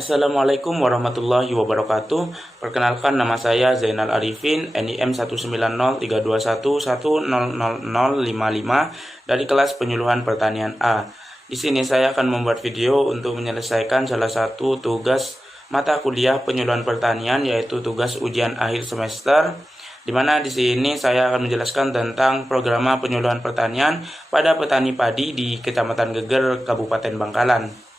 Assalamualaikum warahmatullahi wabarakatuh. Perkenalkan, nama saya Zainal Arifin, NIM 1903211000055 dari kelas penyuluhan pertanian A. Di sini saya akan membuat video untuk menyelesaikan salah satu tugas mata kuliah penyuluhan pertanian, yaitu tugas ujian akhir semester. Di mana di sini saya akan menjelaskan tentang program penyuluhan pertanian pada petani padi di Kecamatan Geger, Kabupaten Bangkalan.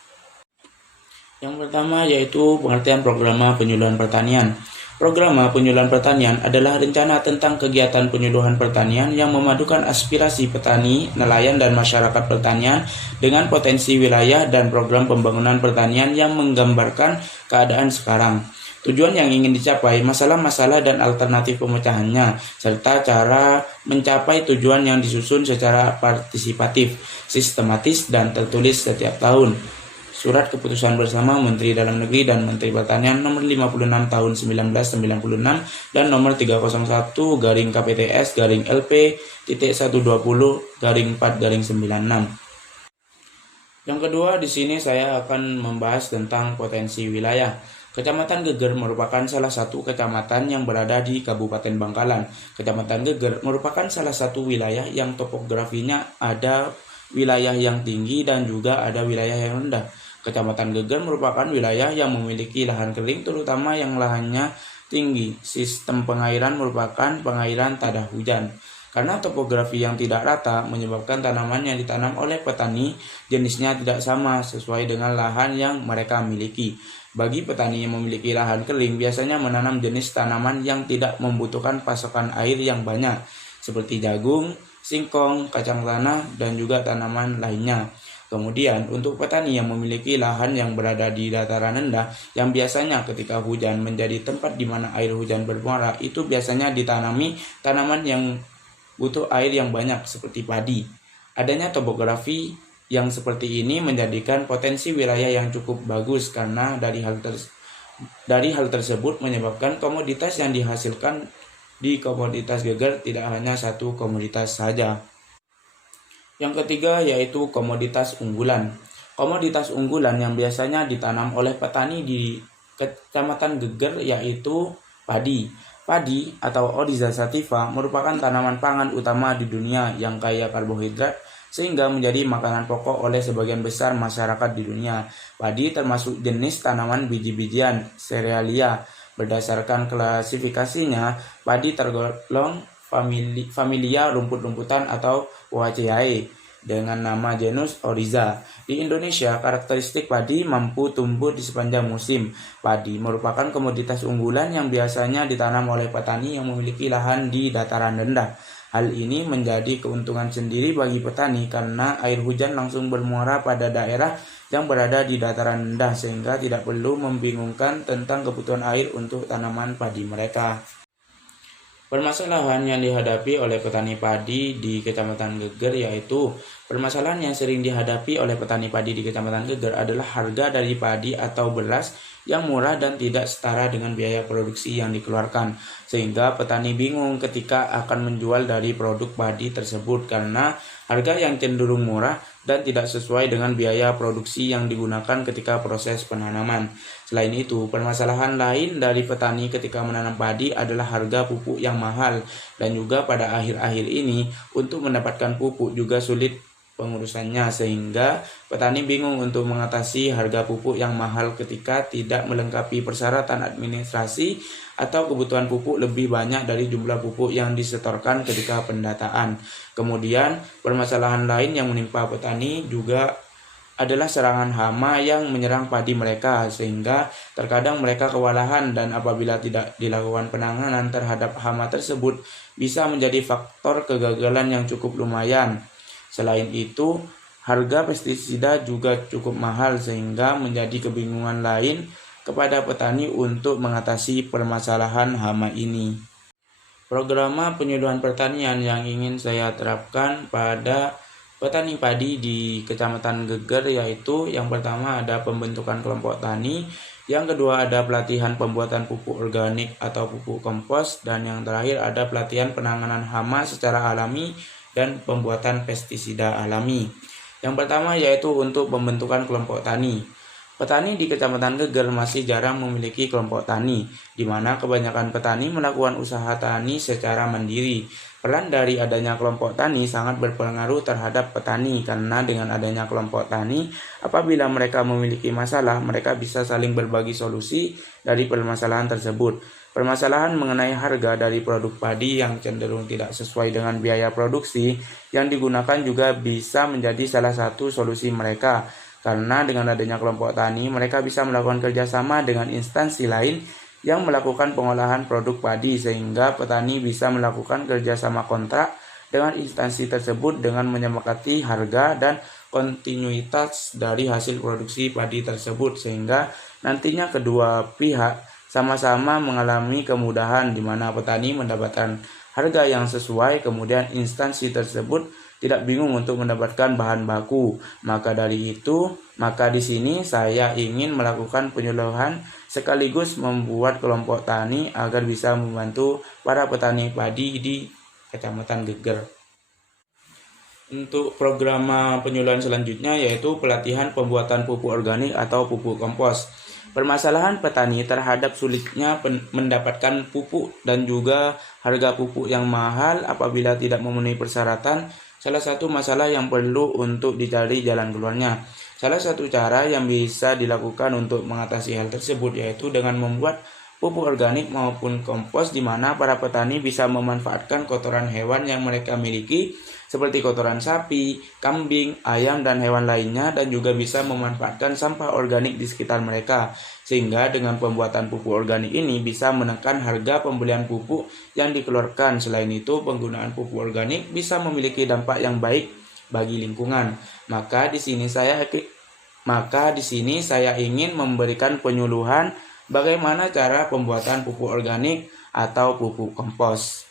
Yang pertama yaitu pengertian program penyuluhan pertanian. Program penyuluhan pertanian adalah rencana tentang kegiatan penyuluhan pertanian yang memadukan aspirasi petani, nelayan, dan masyarakat pertanian dengan potensi wilayah dan program pembangunan pertanian yang menggambarkan keadaan sekarang. Tujuan yang ingin dicapai, masalah-masalah dan alternatif pemecahannya, serta cara mencapai tujuan yang disusun secara partisipatif, sistematis, dan tertulis setiap tahun. Surat Keputusan Bersama Menteri Dalam Negeri dan Menteri Pertanian Nomor 56 Tahun 1996 dan Nomor 301 KPTS LP .120/4/96. Yang kedua, di sini saya akan membahas tentang potensi wilayah. Kecamatan Geger merupakan salah satu kecamatan yang berada di Kabupaten Bangkalan. Kecamatan Geger merupakan salah satu wilayah yang topografinya ada wilayah yang tinggi dan juga ada wilayah yang rendah. Kecamatan Geger merupakan wilayah yang memiliki lahan kering, terutama yang lahannya tinggi. Sistem pengairan merupakan pengairan tada hujan. Karena topografi yang tidak rata menyebabkan tanaman yang ditanam oleh petani jenisnya tidak sama sesuai dengan lahan yang mereka miliki. Bagi petani yang memiliki lahan kering, biasanya menanam jenis tanaman yang tidak membutuhkan pasokan air yang banyak, seperti jagung, singkong, kacang tanah, dan juga tanaman lainnya. Kemudian, untuk petani yang memiliki lahan yang berada di dataran rendah, yang biasanya ketika hujan menjadi tempat di mana air hujan bermuara, itu biasanya ditanami tanaman yang butuh air yang banyak seperti padi. Adanya topografi yang seperti ini menjadikan potensi wilayah yang cukup bagus karena dari hal tersebut menyebabkan komoditas yang dihasilkan di komoditas Geger tidak hanya satu komoditas saja. Yang ketiga yaitu komoditas unggulan. Komoditas unggulan yang biasanya ditanam oleh petani di Kecamatan Geger yaitu padi. Padi atau Oryza sativa merupakan tanaman pangan utama di dunia yang kaya karbohidrat sehingga menjadi makanan pokok oleh sebagian besar masyarakat di dunia. Padi termasuk jenis tanaman biji-bijian, serealia. Berdasarkan klasifikasinya, padi tergolong familia rumput-rumputan atau Poaceae dengan nama genus Oryza. Di Indonesia, karakteristik padi mampu tumbuh di sepanjang musim. Padi merupakan komoditas unggulan yang biasanya ditanam oleh petani yang memiliki lahan di dataran rendah. Hal ini menjadi keuntungan sendiri bagi petani karena air hujan langsung bermuara pada daerah yang berada di dataran rendah sehingga tidak perlu membingungkan tentang kebutuhan air untuk tanaman padi mereka. Permasalahan yang dihadapi oleh petani padi di Kecamatan Geger yaitu permasalahan yang sering dihadapi oleh petani padi di Kecamatan Geger adalah harga dari padi atau beras yang murah dan tidak setara dengan biaya produksi yang dikeluarkan, sehingga petani bingung ketika akan menjual dari produk padi tersebut karena harga yang cenderung murah dan tidak sesuai dengan biaya produksi yang digunakan ketika proses penanaman. Selain itu, permasalahan lain dari petani ketika menanam padi adalah harga pupuk yang mahal, dan juga pada akhir-akhir ini untuk mendapatkan pupuk juga sulit pengurusannya sehingga petani bingung untuk mengatasi harga pupuk yang mahal ketika tidak melengkapi persyaratan administrasi atau kebutuhan pupuk lebih banyak dari jumlah pupuk yang disetorkan ketika pendataan. Kemudian permasalahan lain yang menimpa petani juga adalah serangan hama yang menyerang padi mereka sehingga terkadang mereka kewalahan, dan apabila tidak dilakukan penanganan terhadap hama tersebut bisa menjadi faktor kegagalan yang cukup lumayan. Selain itu, harga pestisida juga cukup mahal sehingga menjadi kebingungan lain kepada petani untuk mengatasi permasalahan hama ini. Program penyuluhan pertanian yang ingin saya terapkan pada petani padi di Kecamatan Geger yaitu yang pertama ada pembentukan kelompok tani, yang kedua ada pelatihan pembuatan pupuk organik atau pupuk kompos, dan yang terakhir ada pelatihan penanganan hama secara alami dan pembuatan pestisida alami. Yang pertama yaitu untuk pembentukan kelompok tani. Petani di Kecamatan Geger masih jarang memiliki kelompok tani, di mana kebanyakan petani melakukan usaha tani secara mandiri. Peran dari adanya kelompok tani sangat berpengaruh terhadap petani, karena dengan adanya kelompok tani, apabila mereka memiliki masalah, mereka bisa saling berbagi solusi dari permasalahan tersebut. Permasalahan mengenai harga dari produk padi yang cenderung tidak sesuai dengan biaya produksi yang digunakan juga bisa menjadi salah satu solusi mereka. Karena dengan adanya kelompok tani, mereka bisa melakukan kerjasama dengan instansi lain yang melakukan pengolahan produk padi, sehingga petani bisa melakukan kerjasama kontrak dengan instansi tersebut dengan menyepakati harga dan kontinuitas dari hasil produksi padi tersebut, sehingga nantinya kedua pihak sama-sama mengalami kemudahan di mana petani mendapatkan harga yang sesuai, kemudian instansi tersebut tidak bingung untuk mendapatkan bahan baku. Maka di sini saya ingin melakukan penyuluhan sekaligus membuat kelompok tani agar bisa membantu para petani padi di Kecamatan Geger. Untuk program penyuluhan selanjutnya yaitu pelatihan pembuatan pupuk organik atau pupuk kompos. Permasalahan petani terhadap sulitnya mendapatkan pupuk dan juga harga pupuk yang mahal apabila tidak memenuhi persyaratan salah satu masalah yang perlu untuk dicari jalan keluarnya. Salah satu cara yang bisa dilakukan untuk mengatasi hal tersebut yaitu dengan membuat pupuk organik maupun kompos, di mana para petani bisa memanfaatkan kotoran hewan yang mereka miliki seperti kotoran sapi, kambing, ayam, dan hewan lainnya, dan juga bisa memanfaatkan sampah organik di sekitar mereka. Sehingga dengan pembuatan pupuk organik ini bisa menekan harga pembelian pupuk yang dikeluarkan. Selain itu, penggunaan pupuk organik bisa memiliki dampak yang baik bagi lingkungan. Maka di sini saya ingin memberikan penyuluhan bagaimana cara pembuatan pupuk organik atau pupuk kompos.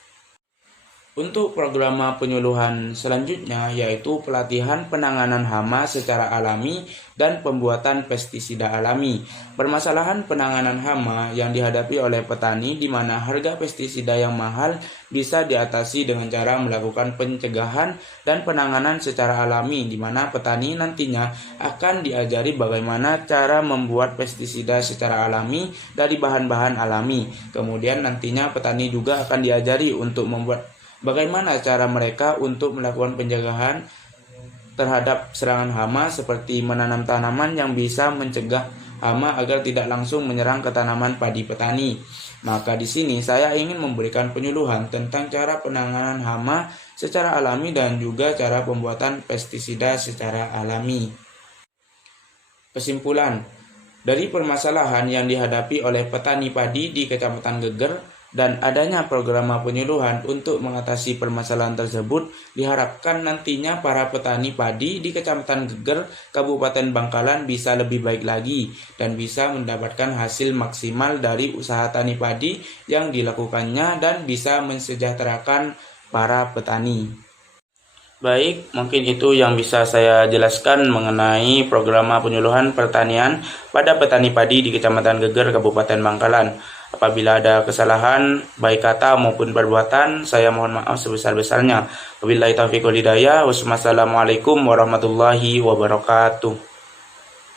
Untuk program penyuluhan selanjutnya yaitu pelatihan penanganan hama secara alami dan pembuatan pestisida alami. Permasalahan penanganan hama yang dihadapi oleh petani di mana harga pestisida yang mahal bisa diatasi dengan cara melakukan pencegahan dan penanganan secara alami, di mana petani nantinya akan diajari bagaimana cara membuat pestisida secara alami dari bahan-bahan alami. Kemudian nantinya petani juga akan diajari untuk membuat bagaimana cara mereka untuk melakukan pencegahan terhadap serangan hama, seperti menanam tanaman yang bisa mencegah hama agar tidak langsung menyerang ke tanaman padi petani. Maka di sini saya ingin memberikan penyuluhan tentang cara penanganan hama secara alami dan juga cara pembuatan pestisida secara alami. Kesimpulan, dari permasalahan yang dihadapi oleh petani padi di Kecamatan Geger dan adanya program penyuluhan untuk mengatasi permasalahan tersebut, diharapkan nantinya para petani padi di Kecamatan Geger, Kabupaten Bangkalan bisa lebih baik lagi dan bisa mendapatkan hasil maksimal dari usaha tani padi yang dilakukannya dan bisa mensejahterakan para petani. Baik, mungkin itu yang bisa saya jelaskan mengenai program penyuluhan pertanian pada petani padi di Kecamatan Geger, Kabupaten Bangkalan. Apabila ada kesalahan, baik kata maupun perbuatan, saya mohon maaf sebesar-besarnya. Wabillahi taufiq wal hidayah. Wassalamualaikum warahmatullahi wabarakatuh.